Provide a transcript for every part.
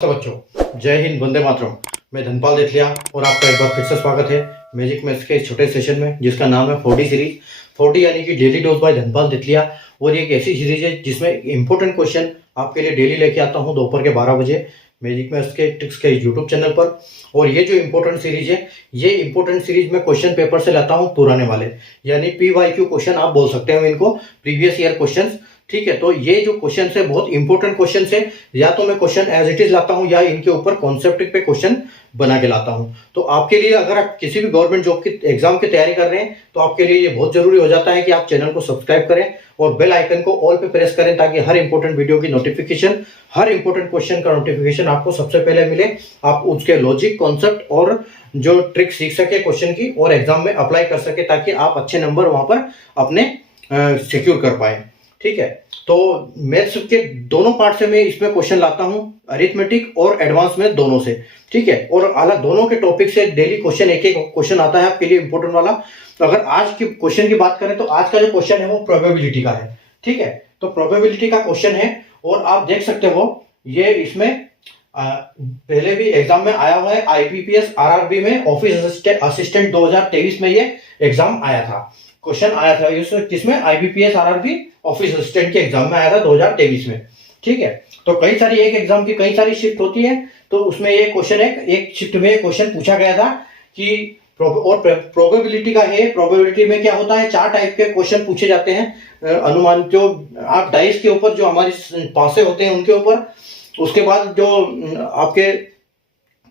तो बच्चों, जय हिंद, वंदे मातरम। मैं धनपाल देथलिया और आपका एक बार फिर से स्वागत है मैजिक मैथ्स के इस छोटे सेशन में, जिसका नाम है 4D सीरीज। 4D यानी कि डेली डोज बाय धनपाल देथलिया। और ये एक ऐसी सीरीज है जिसमें इंपॉर्टेंट क्वेश्चन आपके लिए डेली लेके आता हूँ दोपहर के 12 बजे मैजिक मैथ्स के ट्रिक्स के यूट्यूब चैनल पर। और ये जो इंपॉर्टेंट सीरीज है, ये इंपॉर्टेंट सीरीज में क्वेश्चन पेपर से लाता हूँ पुराने वाले, यानी PYQ क्वेश्चन आप बोल सकते हो इनको, प्रीवियस ईयर क्वेश्चन। ठीक है, तो ये जो क्वेश्चन है बहुत इंपॉर्टेंट क्वेश्चन है। या तो मैं क्वेश्चन एज इट इज लाता हूं या इनके ऊपर कॉन्सेप्ट पे क्वेश्चन बना के लाता हूं। तो आपके लिए, अगर आप किसी भी गवर्नमेंट जॉब की एग्जाम की तैयारी कर रहे हैं, तो आपके लिए ये बहुत जरूरी हो जाता है कि आप चैनल को सब्सक्राइब करें और बेल आइकन को ऑल पे प्रेस करें, ताकि हर इंपॉर्टेंट वीडियो की नोटिफिकेशन, हर इंपॉर्टेंट क्वेश्चन का नोटिफिकेशन आपको सबसे पहले मिले। आप उसके लॉजिक, कॉन्सेप्ट और जो ट्रिक सीख सके क्वेश्चन की और एग्जाम में अप्लाई कर सके, ताकि आप अच्छे नंबर वहां पर अपने सिक्योर कर पाए। ठीक है, तो मैथ्स के दोनों पार्ट से मैं इसमें क्वेश्चन लाता हूं, अरिथमेटिक और एडवांस में दोनों से। ठीक है, और अलग दोनों के टॉपिक से डेली क्वेश्चन, एक एक क्वेश्चन आता है आपके लिए इंपॉर्टेंट वाला। तो अगर आज के क्वेश्चन की बात करें, तो आज का जो क्वेश्चन है वो प्रोबेबिलिटी का है। ठीक है, तो प्रोबेबिलिटी का क्वेश्चन है और आप देख सकते हो ये इसमें पहले भी एग्जाम में आया हुआ है। IBPS RRB में ऑफिस असिस्टेंट 2023 में ये एग्जाम आया था, क्वेश्चन आया था किसमें, IBPS RRB ऑफिस असिस्टेंट के एग्जाम में आया था 2023 में। ठीक है, तो कई सारी, एक एग्जाम की कई सारी शिफ्ट होती है, तो उसमें ये क्वेश्चन है, एक शिफ्ट में क्वेश्चन पूछा गया था कि और प्रोबेबिलिटी का है। प्रोबेबिलिटी में क्या होता है, 4 टाइप के क्वेश्चन पूछे जाते हैं। अनुमान, जो आप डाइस के ऊपर, जो हमारे पासे होते हैं उनके ऊपर, उसके बाद जो आपके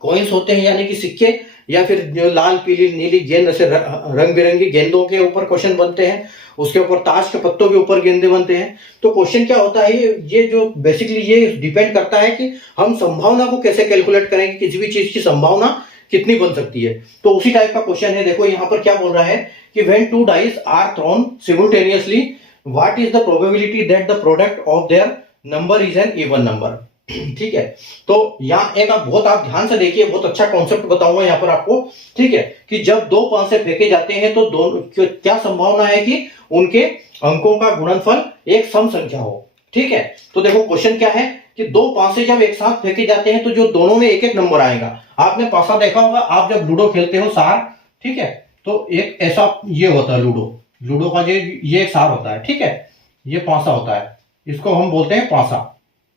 कॉइन्स होते हैं यानी कि सिक्के, या फिर जो लाल पीली नीली गेंद, ऐसे रंग बिरंगी गेंदों के ऊपर क्वेश्चन बनते हैं। उसके ऊपर ताश के पत्तों के ऊपर गेंदे बनते हैं। तो क्वेश्चन क्या होता है, ये जो बेसिकली ये डिपेंड करता है कि हम संभावना को कैसे कैलकुलेट करेंगे, किसी भी चीज की संभावना कितनी बन सकती है। तो उसी टाइप का क्वेश्चन है। देखो यहाँ पर क्या बोल रहा है कि when 2 dice are thrown simultaneously, what is the probability that the product of their number is an even number. ठीक है, तो यहाँ एक आप ध्यान से देखिए, बहुत अच्छा कॉन्सेप्ट बताऊंगा यहाँ पर आपको। ठीक है, कि जब 2 पासे फेंके जाते हैं, तो दोनों क्या संभावना है कि उनके अंकों का गुणनफल एक सम संख्या हो। ठीक है, तो देखो क्वेश्चन क्या है कि 2 पासे जब एक साथ फेंके जाते हैं, तो जो दोनों में एक एक नंबर आएगा। आपने पासा देखा होगा, आप जब लूडो खेलते हो सार, ठीक है, तो एक ऐसा ये होता है लूडो का ये एक सार होता है। ठीक है, ये पासा होता है, इसको हम बोलते हैं पासा।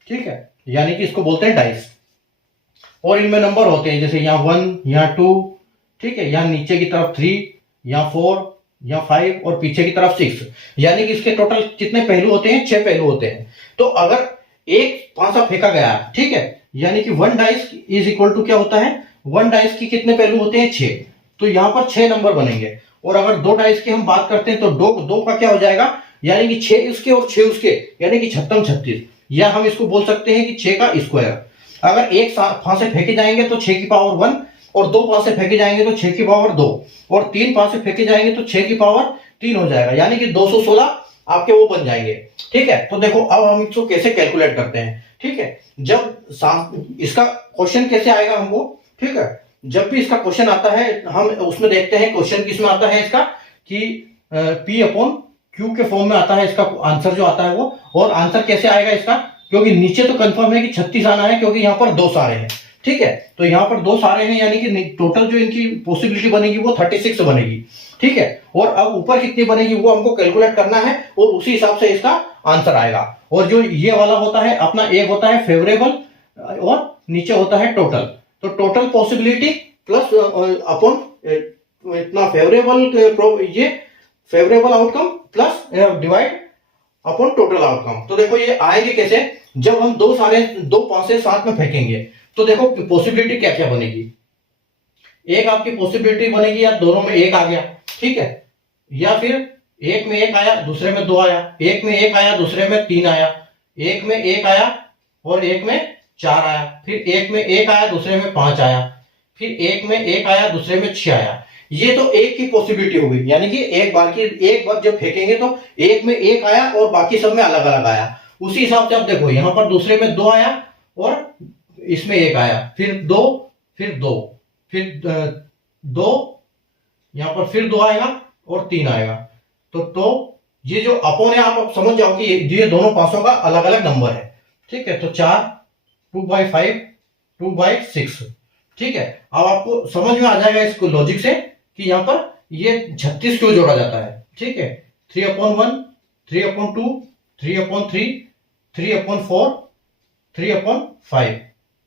ठीक है, यानी कि इसको बोलते हैं डाइस। और इनमें नंबर होते हैं, जैसे यहाँ 1, यहाँ 2, ठीक है, यहाँ नीचे की तरफ 3, यहाँ 4, यहाँ 5 और पीछे की तरफ 6। यानी कि इसके टोटल कितने पहलू होते हैं, 6 पहलू होते हैं। तो अगर एक पासा फेंका गया, ठीक है, यानी कि 1 डाइस इज इक्वल टू क्या होता है, 1 डाइस की कितने पहलू होते हैं, 6। तो यहाँ पर 6 नंबर बनेंगे। और अगर 2 डाइस की हम बात करते हैं, तो दो का क्या हो जाएगा, यानी कि 6 इसके और 6 उसके, यानी कि 36 36। या हम इसको बोल सकते हैं कि 6 का स्क्वायर। अगर एक फांसे फेंके जाएंगे तो 6 की पावर 1, और 2 फांसे फेंके जाएंगे तो 6 की पावर 2, और 3 फांसे फेंके जाएंगे तो 6 की पावर 3 हो जाएगा, यानी कि 216 आपके वो बन जाएंगे। ठीक है, तो देखो अब हम इसको कैसे कैलकुलेट करते हैं। ठीक है, जब इसका क्वेश्चन कैसे आएगा हमको, ठीक है, जब भी इसका क्वेश्चन आता है, हम उसमें देखते हैं क्वेश्चन किसमें आता है इसका, कि P/Q के फॉर्म में आता है इसका आंसर जो आता है वो। और आंसर कैसे आएगा इसका, क्योंकि नीचे तो कंफर्म है कि 36 आना है, क्योंकि यहाँ पर 2 सारे हैं। ठीक है, तो यहाँ पर 2 सारे हैं, यानी कि टोटल जो इनकी पॉसिबिलिटी बनेगी वो 36 बनेगी। ठीक है, और अब ऊपर कितनी बनेगी वो हमको कैलकुलेट करना है, और उसी हिसाब से इसका आंसर आएगा। और जो ये वाला होता है अपना, एक होता है फेवरेबल और नीचे होता है टोटल। तो टोटल पॉसिबिलिटी प्लस अपॉन इतना favourable outcome plus divide upon total outcome. तो देखो ये आएंगे कैसे, जब हम 2 पासे साथ में फेंकेंगे, तो देखो पॉसिबिलिटी क्या क्या बनेगी। एक आपकी पॉसिबिलिटी बनेगी, या दोनों में 1 आ गया, ठीक है, या फिर एक में 1 आया, दूसरे में 2 आया, एक में 1 आया, दूसरे में 3 आया, एक में 1 आया और एक में 4 आया, फिर एक में 1 आया, दूसरे में 5 आया, फिर एक में 1 आया, दूसरे में 6 आया। ये तो एक की पॉसिबिलिटी हो गई, यानी कि एक बार जब फेंकेंगे तो एक में 1 आया और बाकी सब में अलग अलग आया। उसी हिसाब से आप देखो, यहां पर दूसरे में 2 आया और इसमें 1 आया, फिर 2, फिर 2, फिर 2, यहां पर फिर 2 आएगा और 3 आएगा। तो ये जो अपॉन है, आप समझ जाओ कि ये दोनों पासों का अलग अलग नंबर है। ठीक है, तो 4 2/5 2/6। ठीक है, अब आपको समझ में आ जाएगा इसको लॉजिक से कि यहाँ पर ये 36 क्यों जोड़ा जाता है। ठीक है, 3/1, 3/2, 3/3, 3/4, 3/5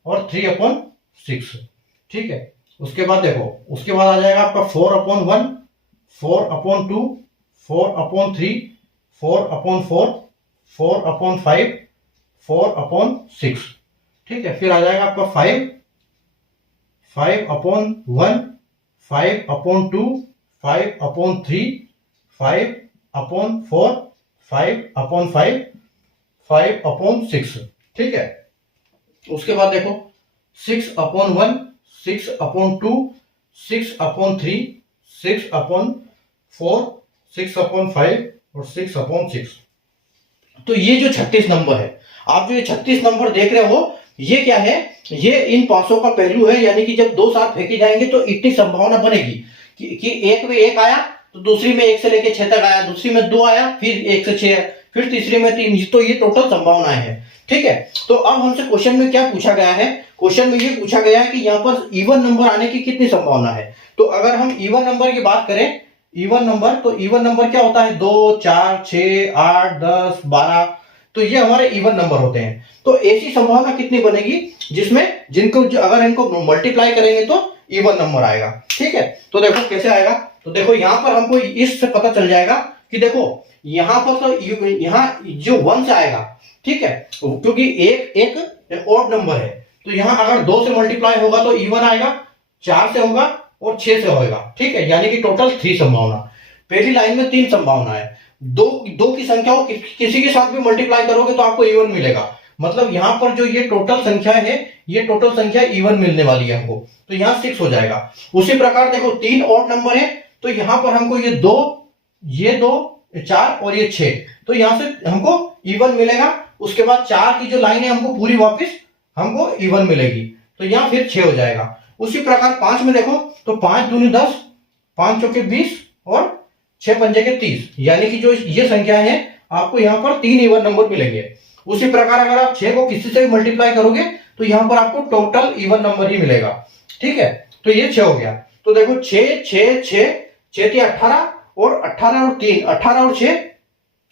और 3/6। ठीक है, उसके बाद देखो, उसके बाद आ जाएगा आपका 4/1, 4/2, 4/3, 4/4, 4/5, 4/6। ठीक है, फिर आ जाएगा आपका 5, 5/1, 5/2, 5/3, 5/4, 5/5, 5/6। ठीक है, उसके बाद देखो 6/1, 6/2, 6/3, 6/4, 6/5 और 6/6। तो ये जो 36 नंबर है, आप जो ये 36 नंबर देख रहे हो, ये क्या है, ये इन पांचों का पहलू है। यानी कि जब दो साथ फेंके जाएंगे तो इतनी संभावना बनेगी कि एक में एक आया तो दूसरी में 1 से लेके 6 तक आया, दूसरी में 2 आया, फिर 1 से 6, फिर तीसरी में 3। तो ये टोटल संभावनाएं है। ठीक है, तो अब हमसे क्वेश्चन में क्या पूछा गया है, क्वेश्चन में ये पूछा गया है कि यहाँ पर इवन नंबर आने की कितनी संभावना है। तो अगर हम इवन नंबर की बात करें, इवन नंबर, तो इवन नंबर क्या होता है, 2, 4, 6, 8, 10, 12, तो ये हमारे इवन नंबर होते हैं। तो ऐसी संभावना कितनी बनेगी जिसमें जिनको अगर इनको मल्टीप्लाई करेंगे तो इवन नंबर आएगा। ठीक है, तो देखो कैसे आएगा, तो देखो यहां पर हमको इससे पता चल जाएगा कि देखो यहां पर तो यहाँ जो 1 से आएगा। ठीक है, क्योंकि एक ऑड नंबर है, तो यहां अगर 2 से मल्टीप्लाई होगा तो इवन आएगा, 4 से होगा और 6 से होगा। ठीक है, यानी कि टोटल 3 संभावना। पहली लाइन में 3 संभावना है, दो की संख्या को किसी के साथ भी मल्टीप्लाई करोगे तो आपको इवन मिलेगा। मतलब यहां पर जो ये टोटल संख्या है, ये टोटल संख्या इवन मिलने वाली है हमको, तो यहां 6 हो जाएगा। उसी प्रकार देखो 3 ऑड नंबर है, तो यहां पर हमको ये 2, 4 और ये 6, तो यहां से हमको इवन मिलेगा। उसके बाद 4 की जो लाइन है हमको पूरी वापस हमको इवन मिलेगी, तो यहां फिर 6 हो जाएगा। उसी प्रकार 5 में देखो, तो 5 दूनी 10, 5 चौके 20 और 6 पंजे के 30, यानी कि जो ये संख्या है आपको यहाँ पर 3 इवन नंबर मिलेंगे। उसी प्रकार अगर आप 6 को किसी से भी मल्टीप्लाई करोगे तो यहाँ पर आपको टोटल इवन नंबर ही मिलेगा। ठीक है, तो ये 6 हो गया। तो देखो 6, 6, 6, 6 18 और 18 और 3, 18 और 6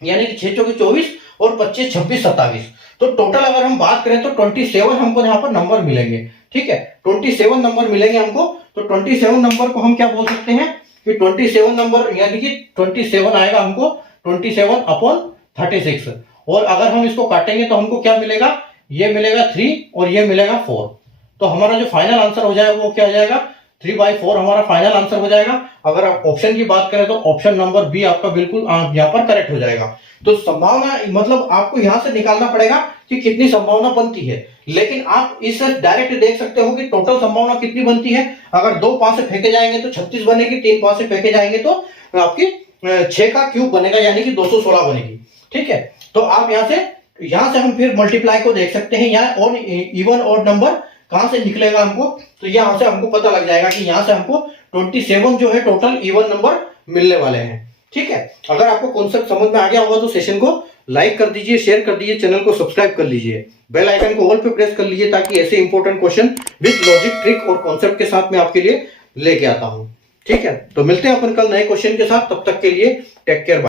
यानी कि 6 चौके 24 और 25 26 27। तो टोटल अगर हम बात करें तो 27 हमको यहाँ पर नंबर मिलेंगे। ठीक है, 27 नंबर मिलेंगे हमको। तो 27 नंबर को हम क्या बोल सकते हैं कि 27 नंबर, यानी कि 27 आएगा हमको 27/36। और अगर हम इसको काटेंगे तो हमको क्या मिलेगा, ये मिलेगा 3 और ये मिलेगा 4। तो हमारा जो फाइनल आंसर हो जाएगा वो क्या हो जाएगा, 3/4 हमारा फाइनल आंसर हो जाएगा। अगर आप ऑप्शन की बात करें तो ऑप्शन नंबर बी आपका बिल्कुल यहाँ पर करेक्ट हो जाएगा। तो संभावना मतलब आपको यहां से निकालना पड़ेगा कि कितनी संभावना बनती है, लेकिन आप इससे डायरेक्ट देख सकते हो कि टोटल संभावना कितनी बनती है। अगर 2 5 से फेंके जाएंगे तो 36 बनेगी, 3 5 से फेंके जाएंगे तो आपकी 6 का क्यूब बनेगा, यानी कि 216 बनेगी। ठीक है, तो आप यहां से हम फिर मल्टीप्लाई को देख सकते हैं, यहाँ और इवन ऑड नंबर कहां से निकलेगा हमको, तो यहां से हमको पता लग जाएगा कि यहां से हमको 27 जो है टोटल इवन नंबर मिलने वाले हैं। ठीक है, अगर आपको कॉन्सेप्ट समझ में आ गया होगा तो सेशन को लाइक कर दीजिए, शेयर कर दीजिए, चैनल को सब्सक्राइब कर लीजिए, बेल आइकन को ऑल पे प्रेस कर लीजिए, ताकि ऐसे important question with logic, trick और कॉन्सेप्ट के साथ मैं आपके लिए लेके आता हूं। ठीक है, तो मिलते हैं अपन कल नए क्वेश्चन के साथ, तब तक के लिए टेक केयर।